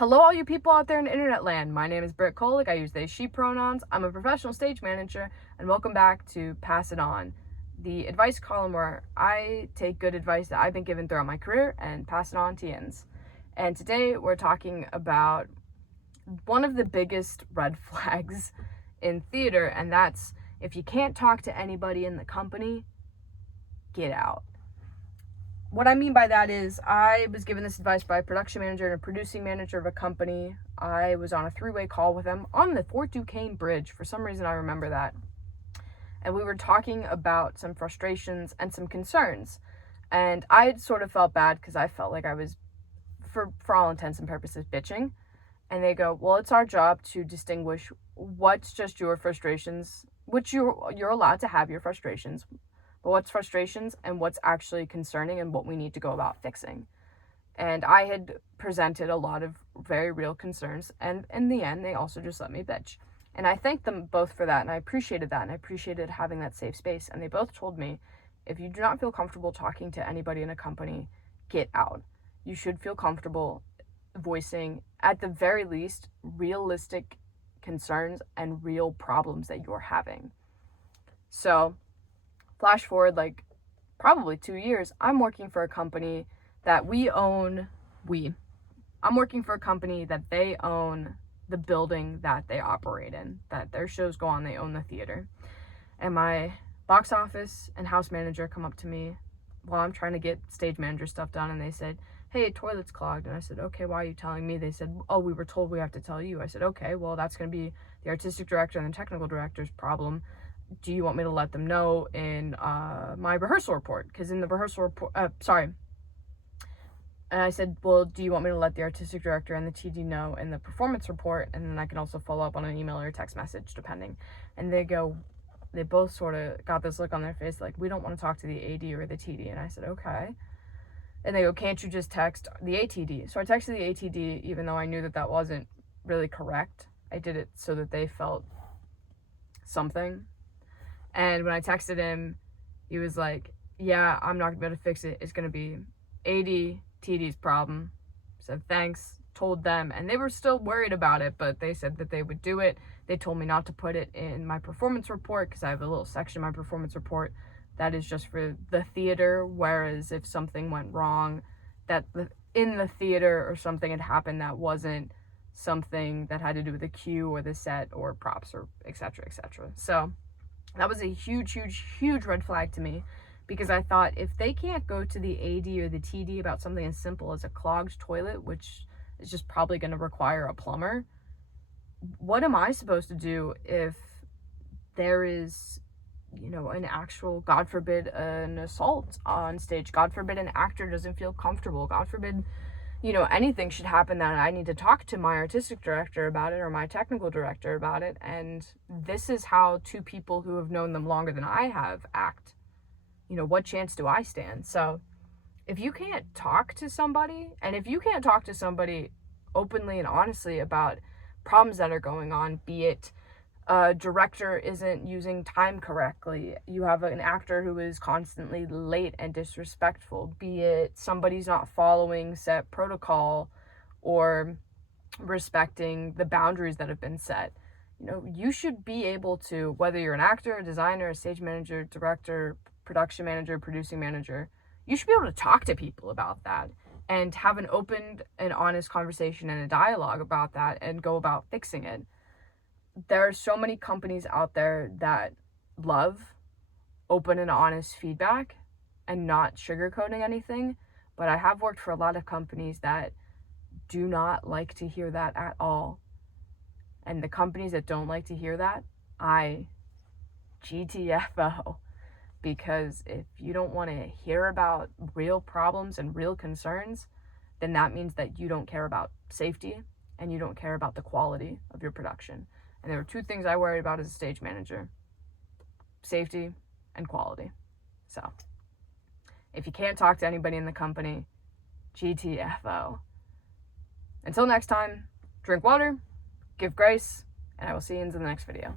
Hello, all you people out there in internet land. My name is Britt Kolick. I use they, she pronouns. I'm a professional stage manager, and welcome back to Pass It On, the advice column where I take good advice that I've been given throughout my career and pass it on to yins. And today we're talking about one of the biggest red flags in theater, and that's if you can't talk to anybody in the company, get out. What I mean by that is I was given this advice by a production manager and a producing manager of a company. I was on a three-way call with them on the Fort Duquesne Bridge. For some reason, I remember that. And we were talking about some frustrations and some concerns. And I sort of felt bad because I felt like I was, for all intents and purposes, bitching. And they go, well, it's our job to distinguish what's just your frustrations, which you're allowed to have your frustrations, but what's frustrations and what's actually concerning and what we need to go about fixing. And I had presented a lot of very real concerns, and in the end, they also just let me bitch. And I thanked them both for that, and I appreciated that, and I appreciated having that safe space. And they both told me, if you do not feel comfortable talking to anybody in a company, get out. You should feel comfortable voicing, at the very least, realistic concerns and real problems that you're having. So, flash forward like probably 2 years, I'm working for a company that I'm working for a company that they own the building that they operate in, that their shows go on, they own the theater. And my box office and house manager come up to me while I'm trying to get stage manager stuff done, and they said, hey, toilet's clogged. And I said, okay, why are you telling me? They said, oh, we were told we have to tell you. I said, okay, well, that's going to be the artistic director and the technical director's problem. Do you want me to let them know in my rehearsal report? Because in the rehearsal report, and I said, well, do you want me to let the artistic director and the TD know in the performance report? And then I can also follow up on an email or a text message, depending. And they both sort of got this look on their face, like, we don't want to talk to the AD or the TD. And I said, okay. And they go, can't you just text the ATD? So I texted the ATD, even though I knew that wasn't really correct. I did it so that they felt something. And when I texted him, he was like, yeah, I'm not going to be able to fix it. It's going to be AD, TD's problem. Said thanks, told them, and they were still worried about it, but they said that they would do it. They told me not to put it in my performance report because I have a little section in my performance report that is just for the theater, whereas if something went wrong in the theater or something had happened that wasn't something that had to do with the cue or the set or props or etc. So that was a huge red flag to me, because I thought, if they can't go to the AD or the TD about something as simple as a clogged toilet, which is just probably going to require a plumber, what am I supposed to do if there is, an actual, God forbid, an assault on stage? God forbid an actor doesn't feel comfortable. God forbid, anything should happen that I need to talk to my artistic director about it or my technical director about it. And this is how two people who have known them longer than I have act. What chance do I stand? So if you can't talk to somebody, and if you can't talk to somebody openly and honestly about problems that are going on, be it a director isn't using time correctly, you have an actor who is constantly late and disrespectful, be it somebody's not following set protocol or respecting the boundaries that have been set, you should be able to, whether you're an actor, a designer, a stage manager, director, production manager, producing manager, you should be able to talk to people about that and have an open and honest conversation and a dialogue about that and go about fixing it. There are so many companies out there that love open and honest feedback and not sugarcoating anything, but I have worked for a lot of companies that do not like to hear that at all. And the companies that don't like to hear that, GTFO. Because if you don't want to hear about real problems and real concerns, then that means that you don't care about safety and you don't care about the quality of your production. And there were two things I worried about as a stage manager: safety and quality. So if you can't talk to anybody in the company, GTFO. Until next time, drink water, give grace, and I will see you in the next video.